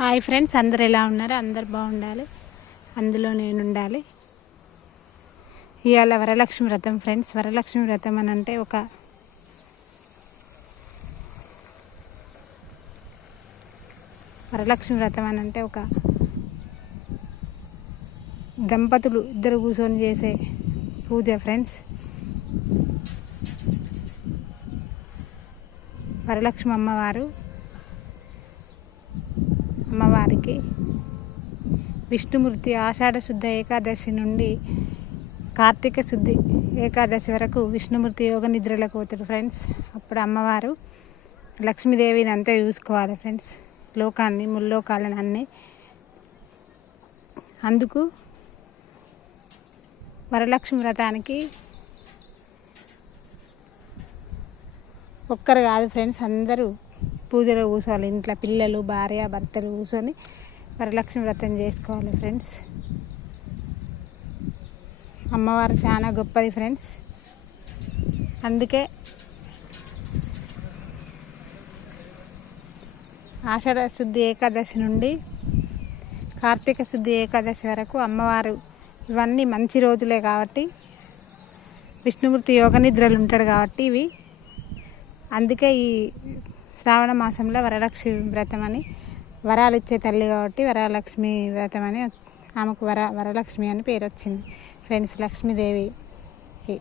Hi friends అందరు ఎలా ఉన్నారు? అందరు బాగుండాలి. అందులో నేను ఉండాలి ఇవాళ వరలక్ష్మి వ్రతం ఫ్రెండ్స్. వరలక్ష్మి వ్రతం అని అంటే ఒక వరలక్ష్మి వ్రతం అని అంటే ఒక దంపతులు ఇద్దరు కూర్చొని చేసే పూజ ఫ్రెండ్స్. వరలక్ష్మి అమ్మవారు అమ్మవారికి. విష్ణుమూర్తి ఆషాఢ శుద్ధ ఏకాదశి నుండి కార్తీక శుద్ధి ఏకాదశి వరకు విష్ణుమూర్తి యోగ నిద్రలకు పోతాడు ఫ్రెండ్స్. అప్పుడు అమ్మవారు లక్ష్మీదేవిని అంతా చూసుకోవాలి ఫ్రెండ్స్. లోకాన్ని ముల్లోకాలను అన్నీ అందుకు వరలక్ష్మి వ్రతానికి ఒక్కరు కాదు ఫ్రెండ్స్ అందరూ పూజలో కూర్చోవాలి. ఇంట్లో పిల్లలు భార్య భర్తలు కూర్చొని వరలక్ష్మి వ్రతం చేసుకోవాలి ఫ్రెండ్స్. అమ్మవారు చాలా గొప్పది ఫ్రెండ్స్. అందుకే ఆషాఢ శుద్ధి ఏకాదశి నుండి కార్తీక శుద్ధి ఏకాదశి వరకు అమ్మవారు ఇవన్నీ మంచి రోజులే కాబట్టి విష్ణుమూర్తి యోగ నిద్రలు ఉంటాడు కాబట్టి ఇవి. అందుకే ఈ శ్రావణ మాసంలో వరలక్ష్మి వ్రతం అని వరాలు ఇచ్చే తల్లి కాబట్టి వరలక్ష్మి వ్రతం అని ఆమెకు వర వరలక్ష్మి అని పేరు వచ్చింది ఫ్రెండ్స్ లక్ష్మీదేవికి.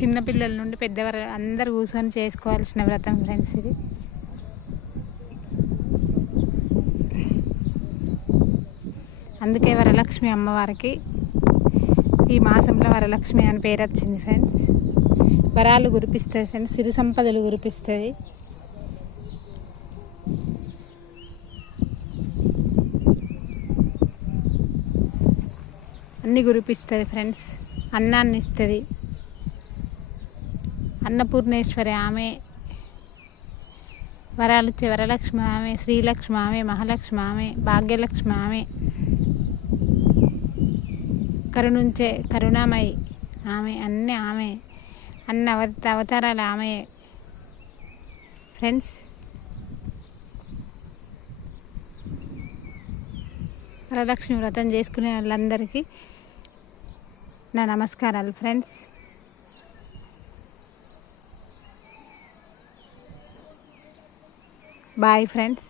చిన్నపిల్లల నుండి పెద్దవారు అందరు కూర్చొని చేసుకోవాల్సిన వ్రతం ఫ్రెండ్స్ ఇది. అందుకే వరలక్ష్మి అమ్మవారికి ఈ మాసంలో వరలక్ష్మి అని పేరు వచ్చింది ఫ్రెండ్స్. వరాలు కురిపిస్తుంది ఫ్రెండ్స్ సిరి సంపదలు కురిపిస్తుంది అన్నీ కురిపిస్తుంది ఫ్రెండ్స్ అన్నాన్ని ఇస్తుంది. అన్నపూర్ణేశ్వరి ఆమె వరాలిచ్చే వరలక్ష్మి ఆమె శ్రీలక్ష్మి ఆమె మహాలక్ష్మి ఆమె భాగ్యలక్ష్మి ఆమె కరుణుంచే కరుణామయి ఆమె అన్నీ ఆమె అన్న అవత అవతారాలు ఆమె. ఫ్రెండ్స్ వరలక్ష్మి వ్రతం చేసుకునే వాళ్ళందరికీ నా నమస్కారాలు ఫ్రెండ్స్. Bye friends